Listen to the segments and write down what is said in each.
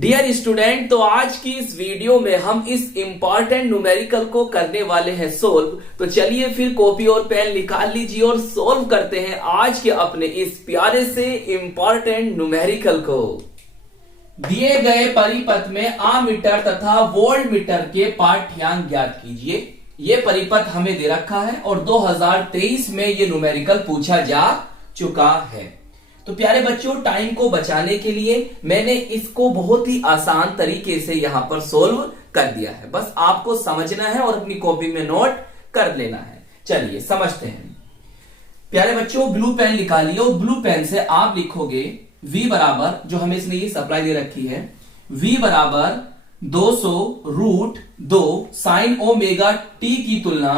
Dear student, तो आज की इस वीडियो में हम इस इंपॉर्टेंट न्यूमेरिकल को करने वाले हैं सोल्व। तो चलिए फिर कॉपी और पेन निकाल लीजिए और सोल्व करते हैं आज के अपने इस प्यारे से इंपॉर्टेंट न्यूमेरिकल को। दिए गए परिपथ में आमीटर तथा वोल्ट मीटर के पाठ्यांक ज्ञात कीजिए। ये परिपथ हमें दे रखा है और 2023 में ये न्यूमेरिकल पूछा जा चुका है। तो प्यारे बच्चों, टाइम को बचाने के लिए मैंने इसको बहुत ही आसान तरीके से यहां पर सोल्व कर दिया है। बस आपको समझना है और अपनी कॉपी में नोट कर लेना है। चलिए समझते हैं। प्यारे बच्चों, ब्लू पेन निकालिए और ब्लू पेन से आप लिखोगे v बराबर, जो हमें इसने ये सप्लाई दे रखी है, v बराबर 200√2 साइन ओमेगा टी की तुलना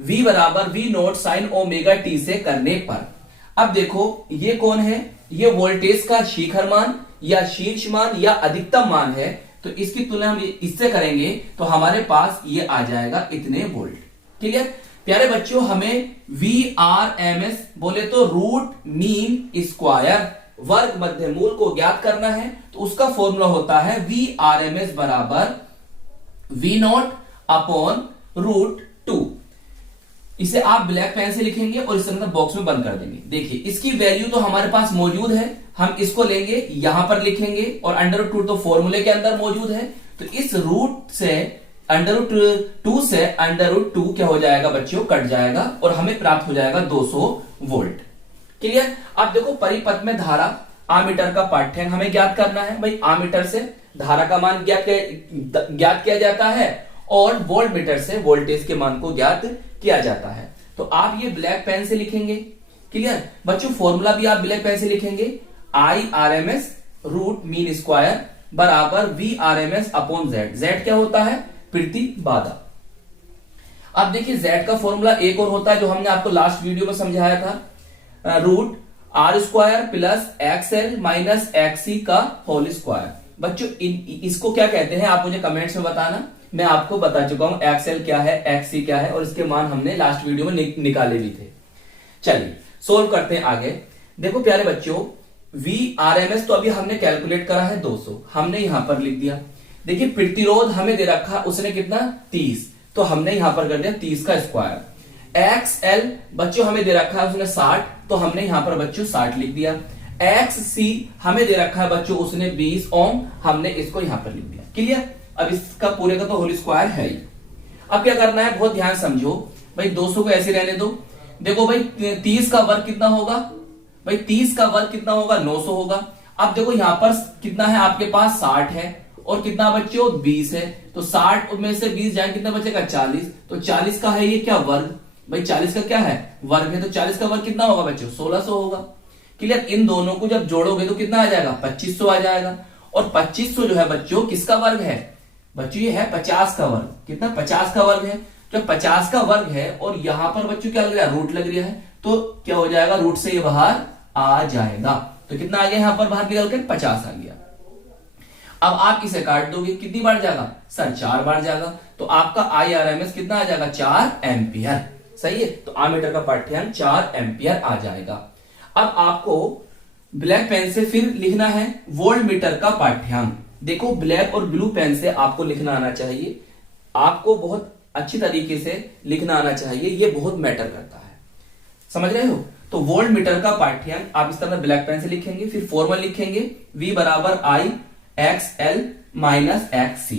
v बराबर v note sine omega T से करने पर। अब देखो ये कौन है, ये वोल्टेज का शिखर मान या शीर्ष मान या अधिकतम मान है। तो इसकी तुलना हम इससे करेंगे तो हमारे पास ये आ जाएगा इतने वोल्ट। क्लियर प्यारे बच्चों, हमें VRMS बोले तो रूट मीन स्क्वायर वर्ग मध्य मूल को ज्ञात करना है। तो उसका फॉर्मूला होता है VRMS बराबर V नॉट अपॉन √2। इसे आप ब्लैक पेन से लिखेंगे और इस अंदर बॉक्स में बंद कर देंगे। देखिए इसकी वैल्यू तो हमारे पास मौजूद है, हम इसको लेंगे यहां पर लिखेंगे और √2 तो फॉर्मूले के अंदर मौजूद है। तो इस रूट से √2 से √2 क्या हो जाएगा बच्चों, कट जाएगा और हमें प्राप्त हो जाएगा 200 वोल्ट। क्लियर। अब देखो परिपथ में धारा आमीटर का पाठ्यांक हमें ज्ञात करना है। भाई आमीटर से धारा का मान ज्ञात किया जाता है और वोल्ट मीटर से वोल्टेज के मान को ज्ञात किया जाता है। तो आप ये ब्लैक पेन से लिखेंगे। क्लियर बच्चों, फॉर्मूला भी आप ब्लैक पेन से लिखेंगे। IRMS रूट मीन स्क्वायर बराबर VRMS अपॉन Z। Z क्या होता है, प्रति बाधा। अब देखिए Z का फॉर्मूला एक और होता है जो हमने आपको लास्ट वीडियो में समझाया था, root R square plus XL minus XC का होल स्क्वायर। बच्चों इसको क्या कहते हैं आप मुझे कमेंट्स में बताना। मैं आपको बता चुका हूं XL क्या है, XC क्या है और इसके मान हमने लास्ट वीडियो में निकाले भी थे। चलिए सोल्व करते हैं आगे। देखो प्यारे बच्चों, VRMS तो अभी हमने कैलकुलेट करा है 200, हमने यहां पर लिख दिया। देखिए प्रतिरोध हमें दे रखा उसने कितना 30, तो हमने यहां पर कर दिया 30 का स्क्वायर। XL बच्चों हमें दे रखा है उसने 60, तो हमने यहां पर बच्चों 60 लिख दिया। XC हमें दे रखा है बच्चों उसने 20 ओम, हमने इसको यहां पर लिख दिया। क्लियर। अब इसका पूरे का तो होल स्क्वायर है ही। अब क्या करना है, बहुत ध्यान समझो भाई। 200 को ऐसे रहने दो। देखो भाई 30 का वर्ग कितना होगा, भाई 30 का वर्ग कितना होगा, 900 होगा। अब देखो यहां पर कितना है आपके पास 60 है और कितना बच्चों 20 है। तो 60 में से 20 जाए कितना बचेगा 40। तो 40 का है ये क्या वर्ग, भाई 40 का क्या है वर्ग है। तो 40 का वर्ग कितना होगा बच्चों 1600 होगा। क्लियर। इन दोनों को जब जोड़ोगे तो कितना आ जाएगा 2500 आ जाएगा। और 2500 जो है बच्चों किसका वर्ग है बच्चों, ये है 50 का वर्ग। कितना 50 का वर्ग है। जब 50 का वर्ग है और यहां पर बच्चों क्या लग रहा है रूट लग रहा है, तो क्या हो जाएगा रूट से ये बाहर आ जाएगा। तो कितना आ गया यहां पर बाहर निकल कर 50 आ गया। अब आप इसे काट दोगे, कितनी बार जाएगा सर 4 बार जाएगा। तो आपका IRMS कितना आ जाएगा 4 एम्पियर। सही है। तो आमीटर का पाठ्यांक 4 एम्पियर आ जाएगा। अब आपको ब्लैक पेन से फिर लिखना है वोल्ट मीटर का पाठ्यांक। देखो ब्लैक और ब्लू पेन से आपको लिखना आना चाहिए, आपको बहुत अच्छी तरीके से लिखना आना चाहिए। ये बहुत मैटर करता है, समझ रहे हो। तो वोल्ट मीटर का पाठ्यांक आप इस तरह ब्लैक पेन से लिखेंगे, फिर फॉर्मूला लिखेंगे V बराबर IXL minus XC।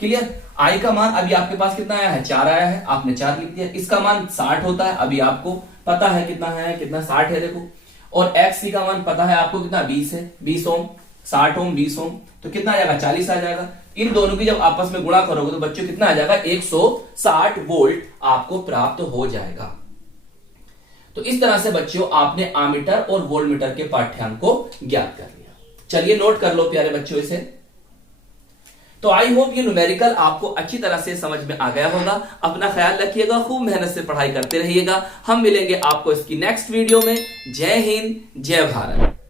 Clear. I का मान अभी आपके पास कितना आया है 4 आया है, आपने 4 लिख दिया। इसका मान 60 होता है, अभी आपको पता है कितना है, कितना 60 है देखो। और XC का मान पता है आपको कितना 20 है, 20 ओम, 60 ओम 20 ओम, तो कितना आ जाएगा 40 आ जाएगा। इन दोनों की जब आपस में गुणा करोगे तो बच्चों कितना आ जाएगा 160 वोल्ट आपको प्राप्त हो जाएगा। तो इस तरह से बच्चों आपने आमीटर और वोल्ट मीटर के पाठ्यांक को ज्ञात कर लिया। चलिए नोट कर लो प्यारे बच्चों इसे। तो आई होप ये न्यूमेरिकल आपको अच्छी तरह से समझ में आ गया होगा। अपना ख्याल रखिएगा, खूब मेहनत से पढ़ाई करते रहिएगा। हम मिलेंगे आपको इसकी नेक्स्ट वीडियो में। जय हिंद, जय भारत।